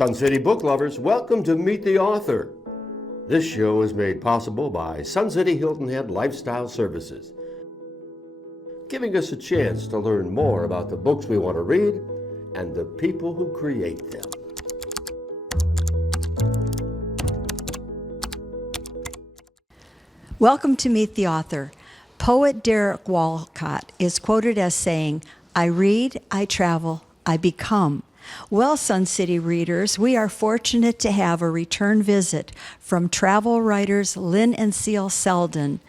Sun City book lovers, welcome to Meet the Author. This show is made possible by Sun City Hilton Head Lifestyle Services, giving us a chance to learn more about the books we want to read and the people who create them. Welcome to Meet the Author. Poet Derek Walcott is quoted as saying, "I read, I travel, I become." Well, Sun City readers, we are fortunate to have a return visit from travel writers Lynn and Seldon,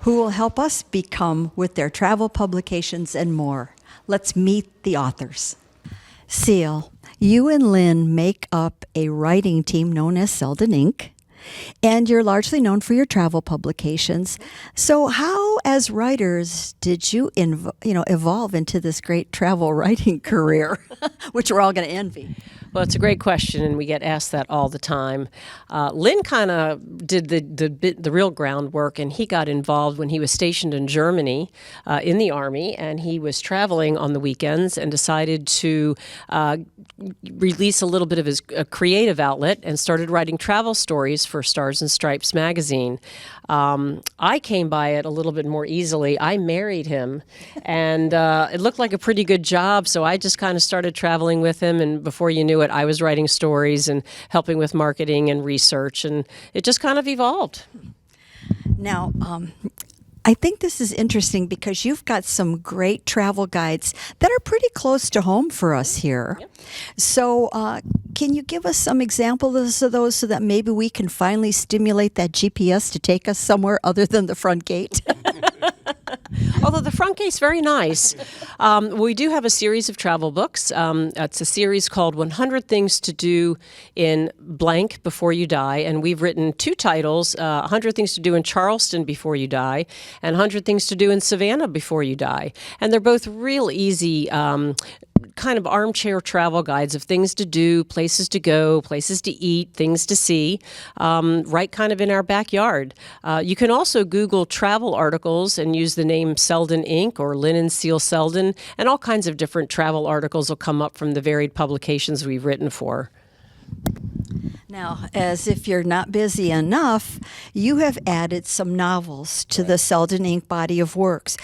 who will help us become with their travel publications and more. Let's meet the authors. Cele, you and Lynn make up a writing team known as Seldon Ink. And you're largely known for your travel publications. So how, as writers, did you evolve into this great travel writing career, which we're all going to envy? Well, it's a great question, and we get asked that all the time. Lynn kind of did the real groundwork, and he got involved when he was stationed in Germany in the Army, and he was traveling on the weekends and decided to release a little bit of his creative outlet and started writing travel stories for Stars and Stripes magazine. I came by it a little bit more easily. I married him, and it looked like a pretty good job, so I just kind of started traveling with him, and before you knew it, I was writing stories and helping with marketing and research, and it just kind of evolved. Now, I think this is interesting because you've got some great travel guides that are pretty close to home for us here. Yep. So can you give us some examples of those so that maybe we can finally stimulate that GPS to take us somewhere other than the front gate? Although the front gate's very nice. We do have a series of travel books. It's a series called 100 Things to Do in Blank Before You Die. And we've written two titles, 100 Things to Do in Charleston Before You Die and 100 Things to Do in Savannah Before You Die. And they're both real easy kind of armchair travel guides of things to do, places to go, places to eat, things to see, right kind of in our backyard. You can also Google travel articles and use the name Seldon Ink or Lynn and Cele Seldon, and all kinds of different travel articles will come up from the varied publications we've written for. Now, as if you're not busy enough, you have added some novels to the Seldon Ink body of works.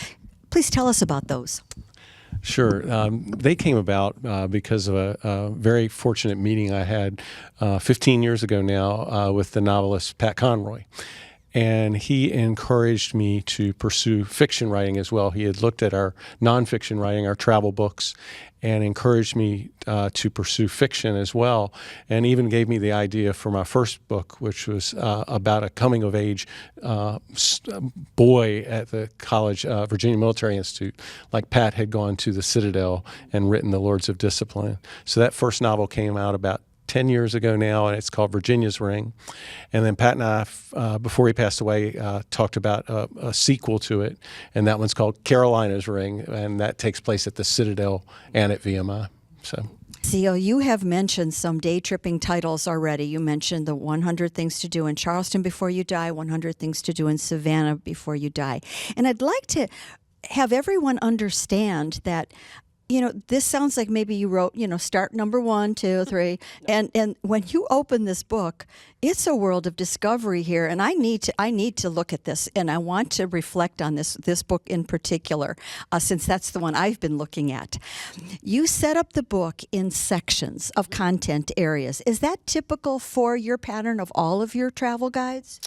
Please tell us about those. Sure. They came about because of a very fortunate meeting I had 15 years ago now with the novelist Pat Conroy. And he encouraged me to pursue fiction writing as well. He had looked at our nonfiction writing, our travel books, and encouraged me to pursue fiction as well, and even gave me the idea for my first book, which was about a coming-of-age boy at the college, Virginia Military Institute. Like Pat had gone to the Citadel and written The Lords of Discipline. So that first novel came out about 10 years ago now, and it's called Virginia's Ring. And then Pat and I, before he passed away, talked about a sequel to it, and that one's called Carolina's Ring, and that takes place at the Citadel and at VMI. So, Cele, you have mentioned some day-tripping titles already. You mentioned the 100 Things to Do in Charleston Before You Die, 100 Things to Do in Savannah Before You Die. And I'd like to have everyone understand that this sounds like maybe you wrote, start number 1, 2, 3. And when you open this book, it's a world of discovery here. And I need to look at this, and I want to reflect on this book in particular, since that's the one I've been looking at. You set up the book in sections of content areas. Is that typical for your pattern of all of your travel guides?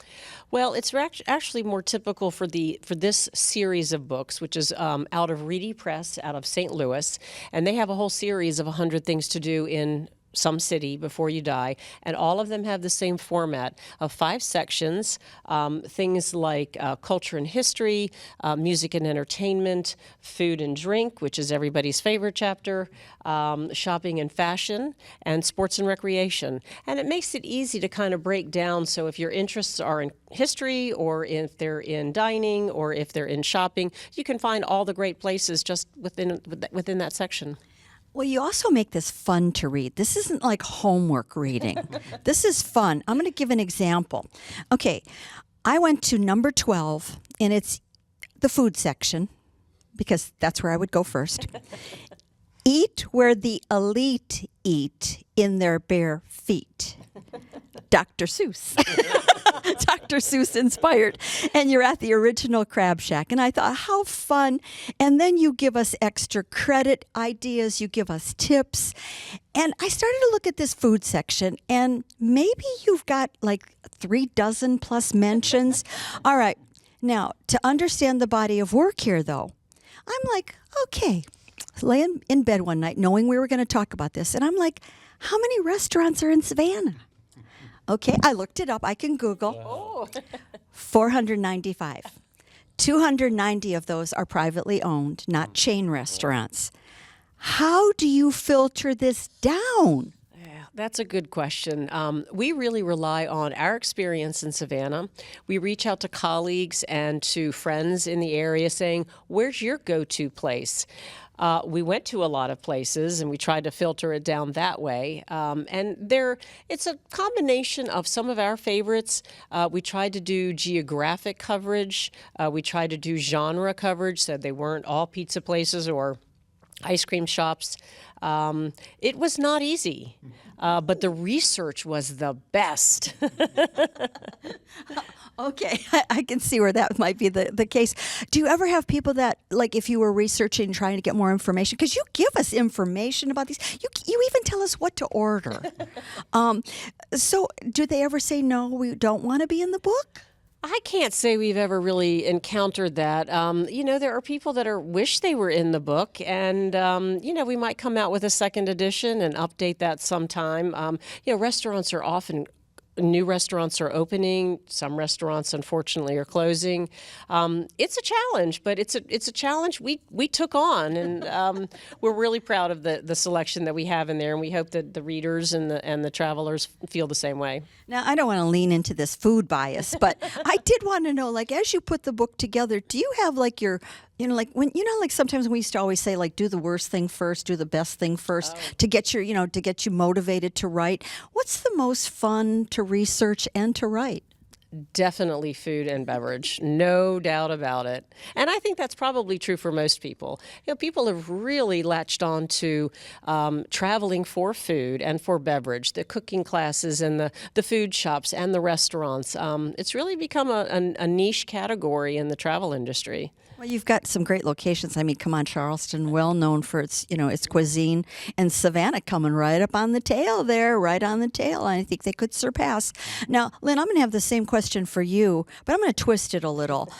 Well, it's actually more typical for this series of books, which is out of Reedy Press, out of St. Louis, and they have a whole series of 100 Things to Do in some city before you die, and all of them have the same format of 5 sections, things like culture and history, music and entertainment, food and drink, which is everybody's favorite chapter, shopping and fashion, and sports and recreation. And it makes it easy to kind of break down, so if your interests are in history, or if they're in dining, or if they're in shopping, you can find all the great places just within that section. Well, you also make this fun to read. This isn't like homework reading. This is fun. I'm going to give an example. Okay, I went to number 12, and it's the food section, because that's where I would go first. Eat where the elite eat in their bare feet. Dr. Seuss. Dr. Seuss inspired. And you're at the original Crab Shack. And I thought, how fun. And then you give us extra credit ideas. You give us tips. And I started to look at this food section, and maybe you've got like 36 plus mentions. All right. Now, to understand the body of work here, though, I'm like, okay, laying in bed one night knowing we were going to talk about this. And I'm like, how many restaurants are in Savannah? Okay, I looked it up. I can Google. Oh. 495. 290 of those are privately owned, not chain restaurants. How do you filter this down? Yeah, that's a good question. We really rely on our experience in Savannah. We reach out to colleagues and to friends in the area saying, where's your go-to place? We went to a lot of places and we tried to filter it down that way. It's a combination of some of our favorites. We tried to do geographic coverage. We tried to do genre coverage, so they weren't all pizza places or ice cream shops. It was not easy, but the research was the best. Okay, I can see where that might be the case. Do you ever have people that, like, if you were researching, trying to get more information, because you give us information about these, you even tell us what to order. So do they ever say, no, we don't want to be in the book? I can't say we've ever really encountered that. There are people that wish they were in the book, and we might come out with a second edition and update that sometime. Restaurants are often. New restaurants are opening. Some restaurants, unfortunately, are closing. It's a challenge, but it's a challenge we took on, and we're really proud of the selection that we have in there, and we hope that the readers and the travelers feel the same way. Now, I don't want to lean into this food bias, but I did want to know, like, as you put the book together, do you have like your sometimes we used to always say, like, do the worst thing first, do the best thing first to get you motivated to write. What's the most fun to research and to write? Definitely food and beverage, no doubt about it. And I think that's probably true for most people. People have really latched on to traveling for food and for beverage, the cooking classes and the food shops and the restaurants. It's really become a niche category in the travel industry. Well, you've got some great locations. I mean, come on, Charleston, well known for its cuisine, and Savannah coming right up on the tail there, right on the tail. I think they could surpass. Now, Lynn, I'm going to have the same question for you, but I'm going to twist it a little.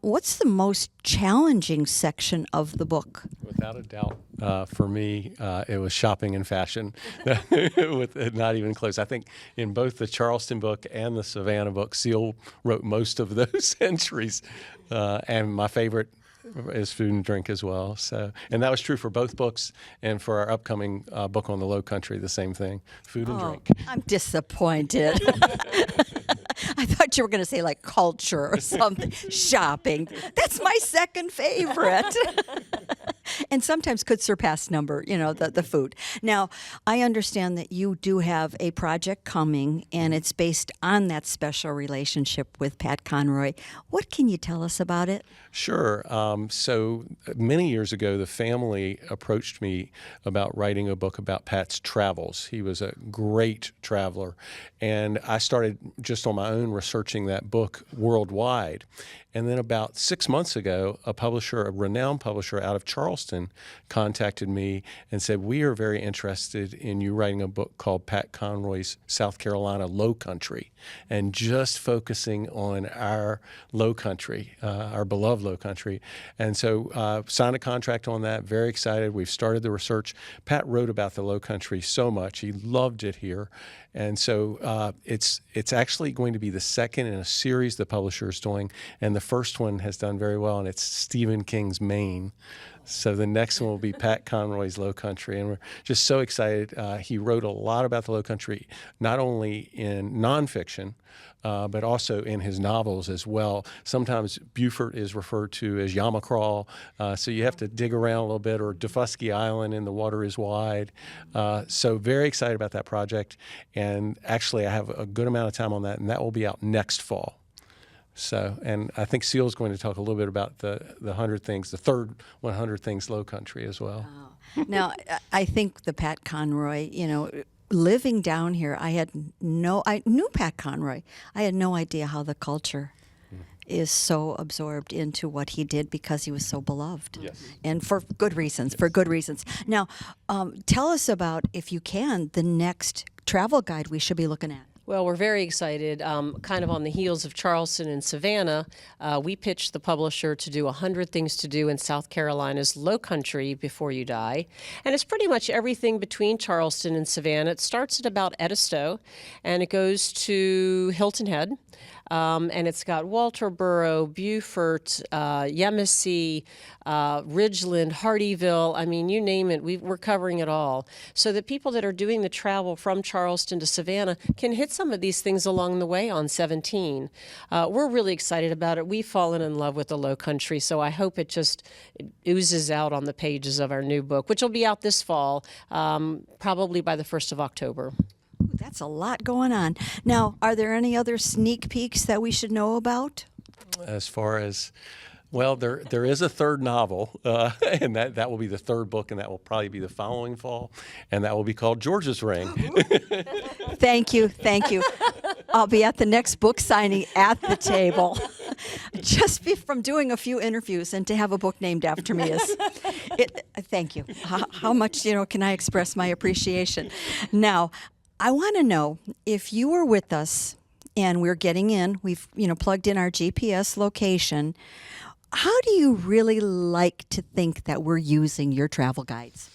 What's the most challenging section of the book? Without a doubt, for me, it was shopping and fashion, with not even close. I think in both the Charleston book and the Savannah book, Cele wrote most of those entries, and my favorite is food and drink as well. So, and that was true for both books, and for our upcoming book on the Low Country, the same thing, food and drink. I'm disappointed. I thought you were going to say like culture or something. Shopping. That's my second favorite. And sometimes could surpass number, the food. Now, I understand that you do have a project coming, and it's based on that special relationship with Pat Conroy. What can you tell us about it? Sure. So many years ago, the family approached me about writing a book about Pat's travels. He was a great traveler, and I started just on my own researching that book worldwide. And then about 6 months ago, a renowned publisher out of Charleston, contacted me and said, we are very interested in you writing a book called Pat Conroy's South Carolina Low Country, and just focusing on our low country, our beloved low country. And so signed a contract on that, very excited. We've started the research. Pat wrote about the low country so much. He loved it here. And so it's actually going to be the second in a series the publisher is doing, and the first one has done very well, and it's Stephen King's Maine. So the next one will be Pat Conroy's Low Country, and we're just so excited. He wrote a lot about the Low Country, not only in nonfiction, but also in his novels as well. Sometimes Beaufort is referred to as Yamacraw, so you have to dig around a little bit, or Defusky Island in The Water is Wide. So very excited about that project, and actually I have a good amount of time on that, and that will be out next fall. So, and I think Cele's going to talk a little bit about the 100 things, the third 100 things low country as well. Now, I think the Pat Conroy, living down here, I knew Pat Conroy. I had no idea how the culture is so absorbed into what he did because he was so beloved. Yes. And for good reasons, Now, tell us about, if you can, the next travel guide we should be looking at. Well, we're very excited. Kind of on the heels of Charleston and Savannah, we pitched the publisher to do 100 Things to Do in South Carolina's Low Country Before You Die. And it's pretty much everything between Charleston and Savannah. It starts at about Edisto, and it goes to Hilton Head. And it's got Walterboro, Beaufort, Yemassee, Ridgeland, Hardeeville. I mean, you name it, we're covering it all. So that people that are doing the travel from Charleston to Savannah can hit some of these things along the way on 17. We're really excited about it. We've fallen in love with the Low Country, so I hope it oozes out on the pages of our new book, which will be out this fall, probably by the 1st of October. That's a lot going on. Now, are there any other sneak peeks that we should know about? As far as, well, there is a third novel, and that will be the third book, and that will probably be the following fall, and that will be called George's Ring. Thank you. I'll be at the next book signing at the table. Just from doing a few interviews, and to have a book named after me is, thank you. How much, can I express my appreciation? Now, I want to know, if you were with us and we're getting in, we've plugged in our GPS location, how do you really like to think that we're using your travel guides?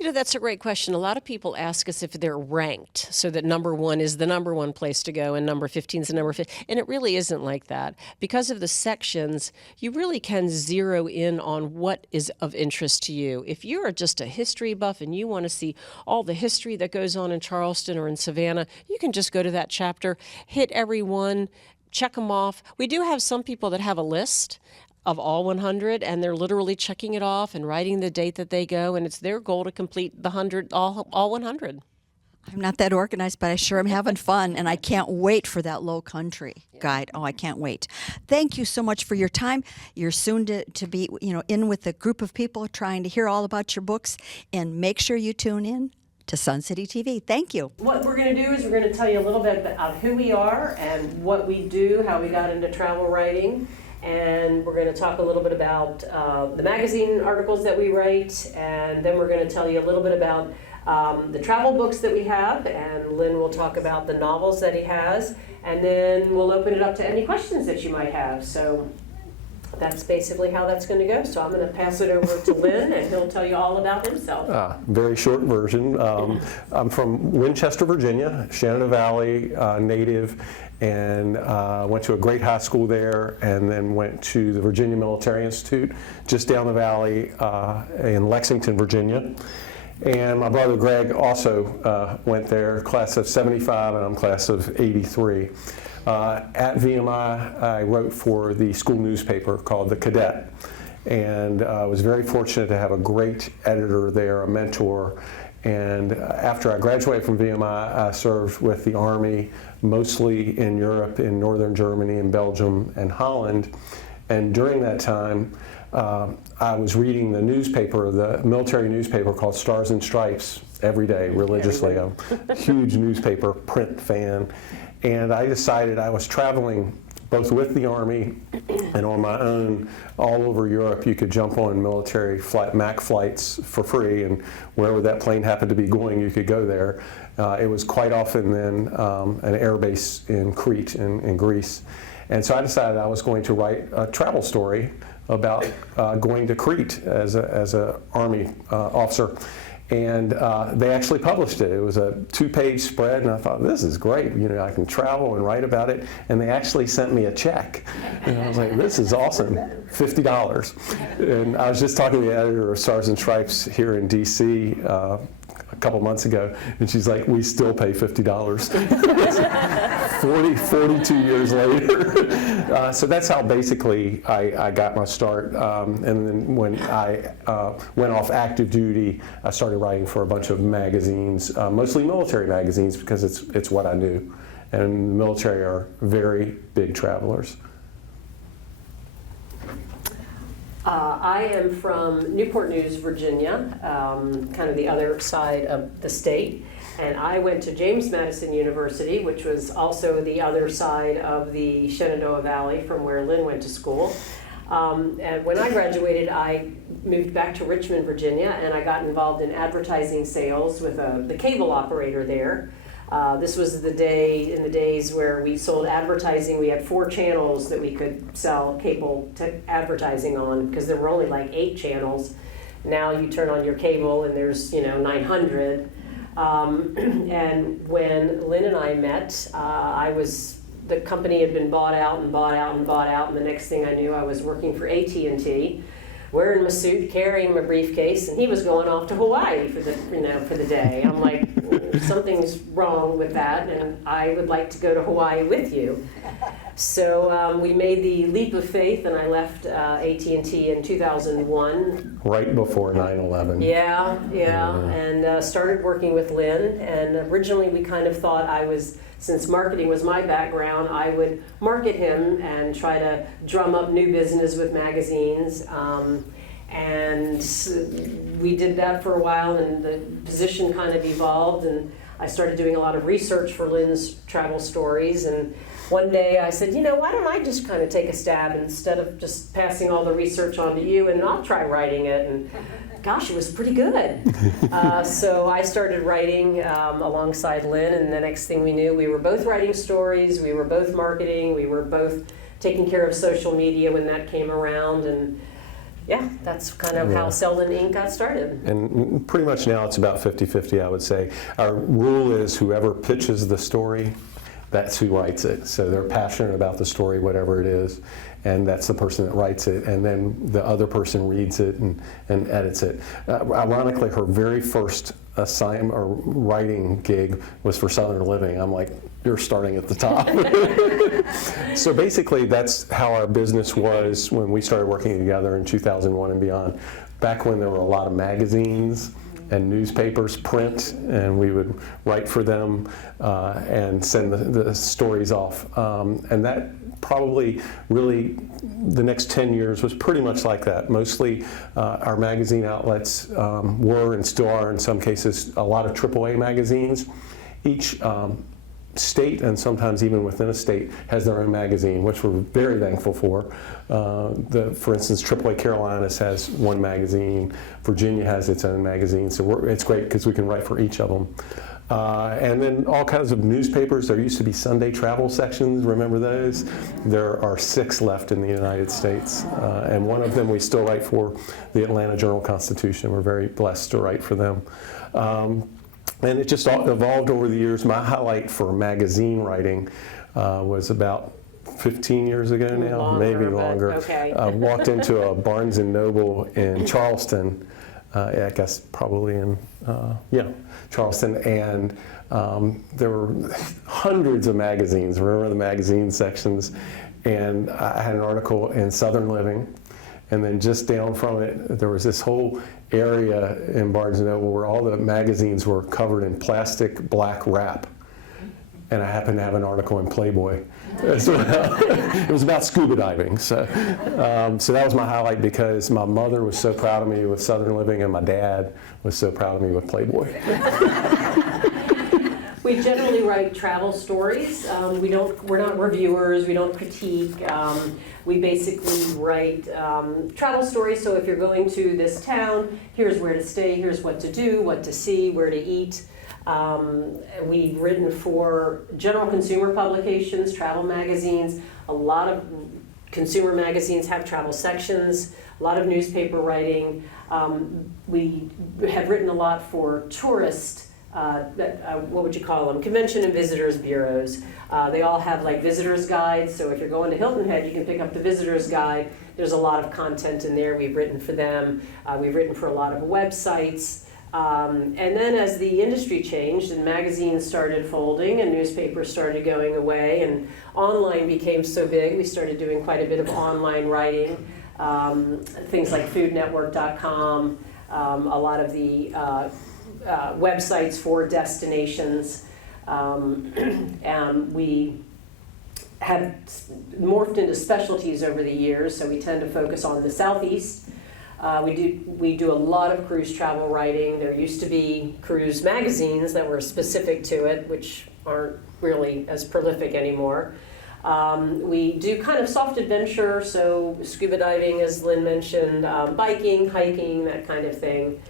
That's a great question. A lot of people ask us if they're ranked, so that number 1 is the number 1 place to go and number 15 is the number 15. And it really isn't like that. Because of the sections, you really can zero in on what is of interest to you. If you're just a history buff and you want to see all the history that goes on in Charleston or in Savannah, you can just go to that chapter, hit every one, check them off. We do have some people that have a list of all 100, and they're literally checking it off and writing the date that they go, and it's their goal to complete the 100, all 100. I'm not that organized, but I sure am having fun, and I can't wait for that Low Country guide. Oh, I can't wait. Thank you so much for your time. You're soon to be, in with a group of people trying to hear all about your books, and make sure you tune in to Sun City TV. Thank you. What we're going to do is we're going to tell you a little bit about who we are and what we do, how we got into travel writing. And we're going to talk a little bit about the magazine articles that we write, and then we're going to tell you a little bit about the travel books that we have, and Lynn will talk about the novels that he has, and then we'll open it up to any questions that you might have. So that's basically how that's going to go. So I'm going to pass it over to Lynn, and he'll tell you all about himself. Very short version. I'm from Winchester, Virginia, Shenandoah Valley native, and went to a great high school there, and then went to the Virginia Military Institute just down the valley in Lexington, Virginia. And my brother Greg also went there, class of 75, and I'm class of 83. At VMI, I wrote for the school newspaper called The Cadet, and was very fortunate to have a great editor there, a mentor. And after I graduated from VMI, I served with the Army, mostly in Europe, in northern Germany, and Belgium, and Holland. And during that time, I was reading the newspaper, the military newspaper called Stars and Stripes, every day, religiously. I'm a huge newspaper print fan. And I decided I was traveling both with the Army and on my own all over Europe. You could jump on military MAC flights for free, and wherever that plane happened to be going, you could go there. It was quite often then an air base in Crete in Greece. And so I decided I was going to write a travel story about going to Crete as an Army officer. And they actually published it. It was a 2-page spread, and I thought, this is great. I can travel and write about it. And they actually sent me a check. And I was like, this is awesome, $50. And I was just talking to the editor of Stars and Stripes here in D.C. A couple months ago, and she's like, we still pay $50. 42 years later. So that's how basically I got my start. And then when I went off active duty, I started writing for a bunch of magazines, mostly military magazines, because it's what I knew. and the military are very big travelers. I am from Newport News, Virginia, kind of the other side of the state. And I went to James Madison University, which was also the other side of the Shenandoah Valley from where Lynn went to school. And when I graduated, I moved back to Richmond, Virginia, and I got involved in advertising sales with the cable operator there. This was in the days where we sold advertising. We had 4 channels that we could sell cable advertising on, because there were only like 8 channels. Now you turn on your cable and there's 900. And when Lynn and I met, the company had been bought out and bought out and bought out, and the next thing I knew, I was working for AT&T, wearing my suit, carrying my briefcase, and he was going off to Hawaii for the day. I'm like, something's wrong with that, and I would like to go to Hawaii with you. So we made the leap of faith, and I left AT&T in 2001. Right before 9/11. Yeah, and started working with Lynn. And originally we kind of thought since marketing was my background, I would market him and try to drum up new business with magazines. And we did that for a while, and the position kind of evolved, and I started doing a lot of research for Lynn's travel stories. And one day I said, why don't I just kind of take a stab instead of just passing all the research on to you, and I'll try writing it. And gosh, it was pretty good. So I started writing alongside Lynn, and the next thing we knew, we were both writing stories, we were both marketing, we were both taking care of social media when that came around. And yeah, that's kind of how Seldon Ink got started. And pretty much now it's about 50-50, I would say. Our rule is whoever pitches the story, that's who writes it. So they're passionate about the story, whatever it is, and that's the person that writes it. And then the other person reads it and edits it. Ironically, her very first assignment or writing gig was for Southern Living. I'm like, you're starting at the top. So basically, that's how our business was when we started working together in 2001 and beyond. Back when there were a lot of magazines and newspapers, print, and we would write for them and send the stories off. And that probably really, the next 10 years was pretty much like that. Mostly our magazine outlets were and still are in some cases a lot of AAA magazines. Each state, and sometimes even within a state, has their own magazine, which we're very thankful for. For instance, AAA Carolinas has one magazine, Virginia has its own magazine, so it's great because we can write for each of them. And then all kinds of newspapers. There used to be Sunday travel sections, remember those? There are 6 left in the United States, and one of them we still write for, the Atlanta Journal-Constitution. We're very blessed to write for them. And it just evolved over the years. My highlight for magazine writing was about 15 years ago now, maybe longer. Okay. I walked into a Barnes & Noble in Charleston, I guess probably in, Charleston, and there were hundreds of magazines. Remember the magazine sections? And I had an article in Southern Living, and then just down from it, there was this whole area in Barnes & Noble where all the magazines were covered in plastic black wrap. And I happened to have an article in Playboy. It was about scuba diving. So that was my highlight because my mother was so proud of me with Southern Living, and my dad was so proud of me with Playboy. We generally write travel stories. We're not reviewers. We don't critique. We basically write travel stories. So if you're going to this town, here's where to stay. Here's what to do, what to see, where to eat. We've written for general consumer publications, travel magazines. A lot of consumer magazines have travel sections. A lot of newspaper writing. We have written a lot for tourist. What would you call them? Convention and visitors bureaus. They all have like visitors guides, so if you're going to Hilton Head, you can pick up the visitors guide. There's a lot of content in there we've written for them. We've written for a lot of websites. And then as the industry changed and magazines started folding and newspapers started going away and online became so big, we started doing quite a bit of online writing. Things like foodnetwork.com, a lot of the websites for destinations. And we have morphed into specialties over the years, so we tend to focus on the Southeast. We do a lot of cruise travel writing. There used to be cruise magazines that were specific to it, which aren't really as prolific anymore. We do kind of soft adventure, so scuba diving, as Lynn mentioned, biking, hiking, that kind of thing.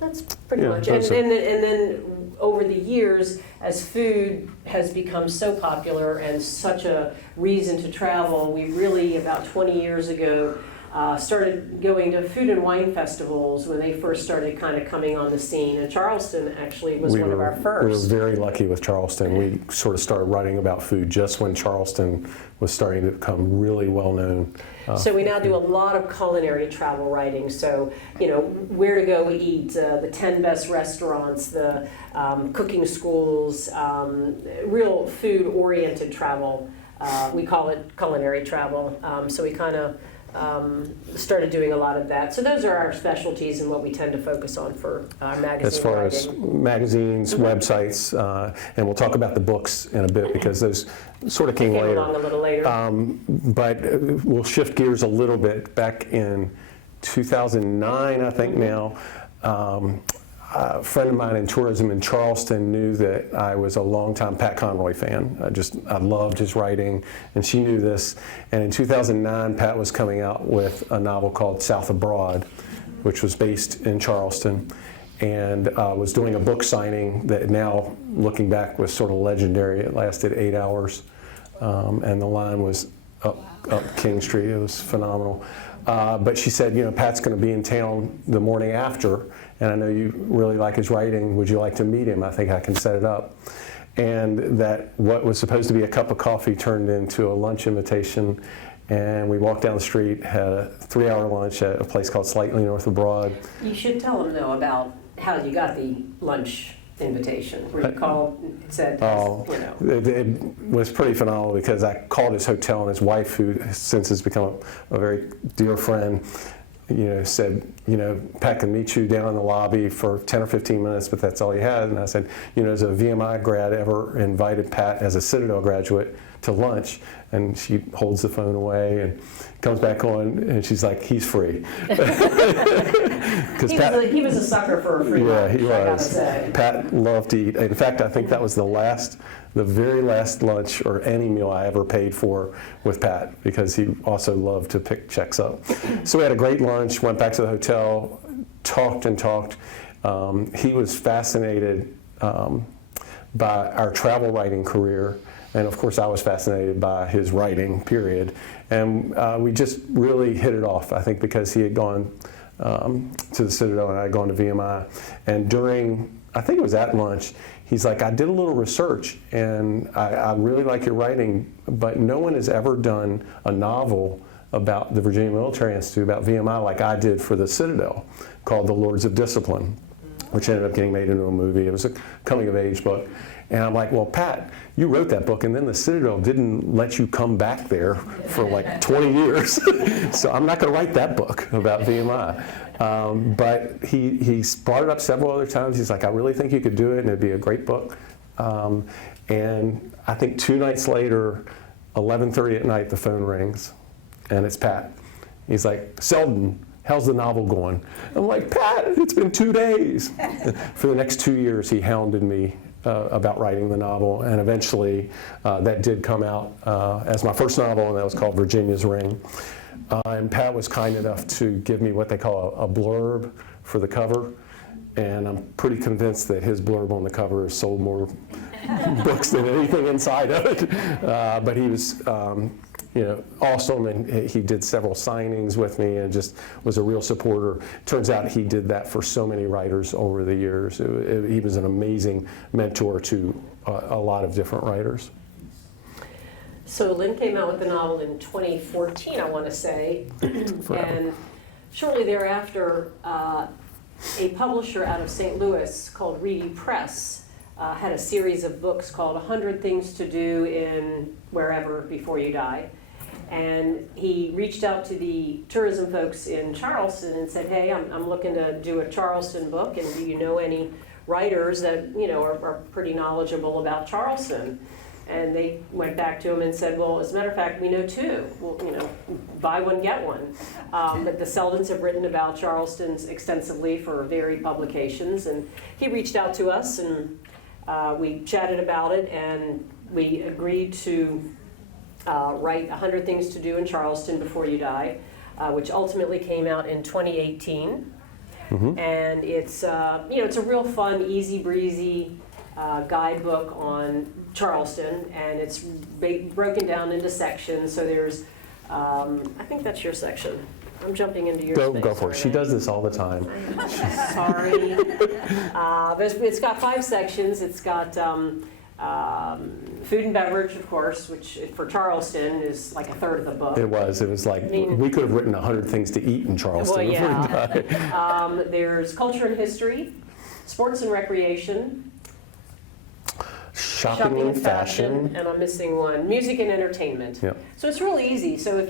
That's pretty much it. And then over the years, as food has become so popular and such a reason to travel, we really, about 20 years ago, started going to food and wine festivals when they first started kind of coming on the scene. And Charleston actually was one of our first. We were very lucky with Charleston. We sort of started writing about food just when Charleston was starting to become really well known. So we now do a lot of culinary travel writing. So, you know, where to go eat, the 10 best restaurants, the cooking schools, real food-oriented travel. We call it culinary travel. So we kind of started doing a lot of that. So those are our specialties and what we tend to focus on for our magazine as far writing. as magazines, websites, and we'll talk about the books in a bit because those sort of came later. Along a little later. But we'll shift gears a little bit. Back in 2009, I think now, a friend of mine in tourism in Charleston knew that I was a longtime Pat Conroy fan. I loved his writing, and she knew this. And in 2009, Pat was coming out with a novel called South Abroad, which was based in Charleston, and was doing a book signing that now, looking back, was sort of legendary. It lasted 8 hours, and the line was up King Street. It was phenomenal. But she said, you know, Pat's going to be in town the morning after, and I know you really like his writing. Would you like to meet him? I think I can set it up. And that what was supposed to be a cup of coffee turned into a lunch invitation. And we walked down the street, had a 3-hour lunch at a place called Slightly North of Broad. You should tell them, though, about how you got the lunch invitation, where you called and said, you know. It was pretty phenomenal because I called his hotel, and his wife, who since has become a very dear friend, you know, said, you know, Pat can meet you down in the lobby for 10 or 15 minutes, but that's all he had. And I said, you know, has a VMI grad ever invited Pat as a Citadel graduate to lunch? And she holds the phone away and comes back on, and she's like, he's free. He was a sucker for a free lunch, he was. I gotta say. Pat loved to eat. In fact, I think that was the very last lunch or any meal I ever paid for with Pat, because he also loved to pick checks up. So we had a great lunch, went back to the hotel, talked and talked. He was fascinated by our travel writing career. And of course, I was fascinated by his writing, period. And we just really hit it off, I think, because he had gone to the Citadel and I had gone to VMI. And during, I think it was at lunch, he's like, I did a little research, and I really like your writing, but no one has ever done a novel about the Virginia Military Institute, about VMI, like I did for the Citadel, called The Lords of Discipline, which ended up getting made into a movie. It was a coming-of-age book. And I'm like, well, Pat, you wrote that book, and then the Citadel didn't let you come back there for like 20 years. So I'm not going to write that book about VMI. But he brought it up several other times. He's like, I really think you could do it, and it'd be a great book. And I think 2 nights later, 11:30 at night, the phone rings, and it's Pat. He's like, Seldon, how's the novel going? I'm like, Pat, it's been 2 days. For the next 2 years, he hounded me about writing the novel, and eventually that did come out as my first novel, and that was called Virginia's Ring. And Pat was kind enough to give me what they call a blurb for the cover, and I'm pretty convinced that his blurb on the cover has sold more books than anything inside of it. But he was awesome, and he did several signings with me and just was a real supporter. Turns out he did that for so many writers over the years. He was an amazing mentor to a lot of different writers. So Lynn came out with the novel in 2014, I want to say, and shortly thereafter, a publisher out of St. Louis called Reedy Press had a series of books called 100 Things to Do in Wherever Before You Die. And he reached out to the tourism folks in Charleston and said, hey, I'm looking to do a Charleston book, and do you know any writers that, you know, are pretty knowledgeable about Charleston. And they went back to him and said, well, as a matter of fact, we know two. Well, you know, buy one, get one. But the Seldons have written about Charleston extensively for varied publications. And he reached out to us, and we chatted about it, and we agreed to write 100 Things to Do in Charleston Before You Die, which ultimately came out in 2018. And it's, you know, it's a real fun, easy breezy guidebook on Charleston, and it's broken down into sections. So there's, I think that's your section. I'm jumping into your space. Go for it. She does this all the time. Sorry. But it's got 5 sections. It's got food and beverage, of course, which for Charleston is like a third of the book. It was like, we could have written 100 things to eat in Charleston. Well, yeah. There's culture and history, sports and recreation, shopping and fashion, and I'm missing one, music and entertainment. Yep. So it's really easy. So if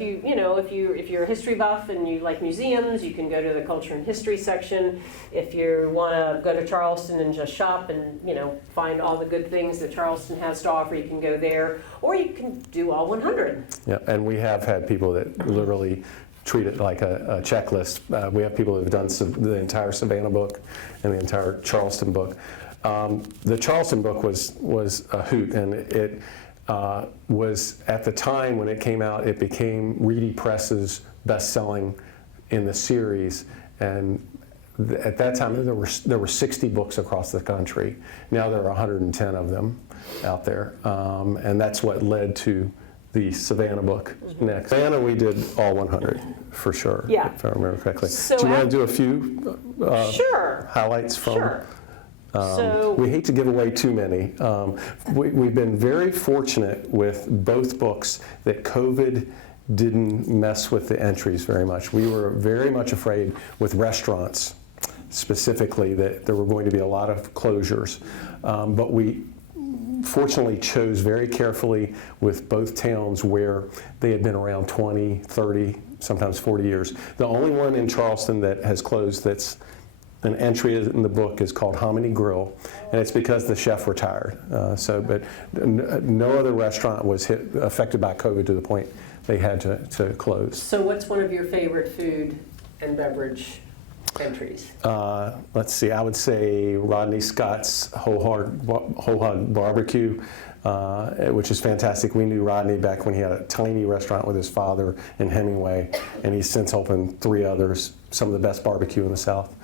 you're a history buff and you like museums, you can go to the culture and history section. If you want to go to Charleston and just shop and, you know, find all the good things that Charleston has to offer, you can go there, or you can do all 100. Yeah, and we have had people that literally treat it like a checklist. We have people who have done the entire Savannah book and the entire Charleston book. The Charleston book was a hoot, and it was, at the time when it came out, it became Reedy Press's best-selling in the series, and at that time there were 60 books across the country. Now there are 110 of them out there, and that's what led to the Savannah book next. Savannah, we did all 100 for sure, Yeah. if I remember correctly. So do you want to do a few Sure. highlights from? Sure. So We hate to give away too many. We've been very fortunate with both books that COVID didn't mess with the entries very much. We were very much afraid with restaurants specifically that there were going to be a lot of closures. But we fortunately chose very carefully with both towns where they had been around 20, 30, sometimes 40 years. The only one in Charleston that has closed that's an entry in the book is called Hominy Grill, and it's because the chef retired. But no other restaurant was affected by COVID to the point they had to close. So what's one of your favorite food and beverage entries? Let's see, I would say Rodney Scott's Whole Hog Barbecue, which is fantastic. We knew Rodney back when he had a tiny restaurant with his father in Hemingway, and he's since opened 3 others, some of the best barbecue in the South.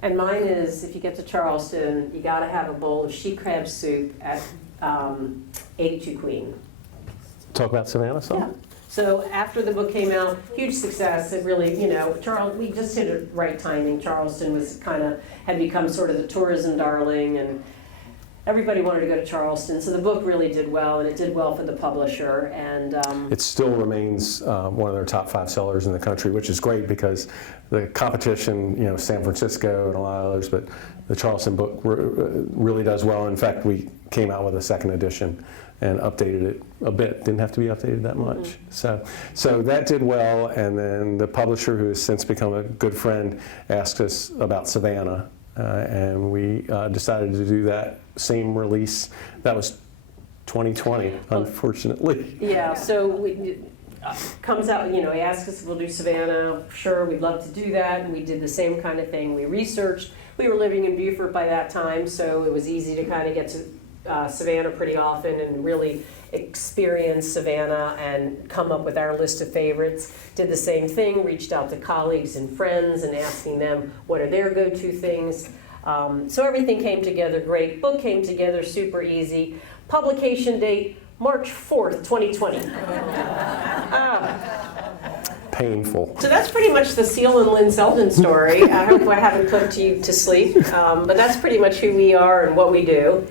And mine is, if you get to Charleston, you got to have a bowl of sheet crab soup at 82 Queen. Talk about Savannah some? Yeah. So after the book came out, huge success. It really, you know, we just hit the right timing. Charleston had become sort of the tourism darling, and everybody wanted to go to Charleston. So the book really did well, and it did well for the publisher. And it still remains one of their top 5 sellers in the country, which is great because the competition, you know, San Francisco and a lot of others, but the Charleston book really does well. In fact, we came out with a 2nd edition and updated it a bit. Didn't have to be updated that much. So that did well, and then the publisher, who has since become a good friend, asked us about Savannah, and we decided to do that same release. That was 2020, unfortunately. Yeah, so comes out, you know, he asked us if we'll do Savannah. Sure, we'd love to do that, and we did the same kind of thing. We researched. We were living in Beaufort by that time, so it was easy to kind of get to Savannah pretty often and really experience Savannah and come up with our list of favorites. Did the same thing, reached out to colleagues and friends and asking them what are their go-to things. So everything came together great. Book came together super easy. Publication date, March 4th, 2020. Painful. So that's pretty much the Cele and Lynn Seldon story. I hope I haven't put you to sleep, but that's pretty much who we are and what we do.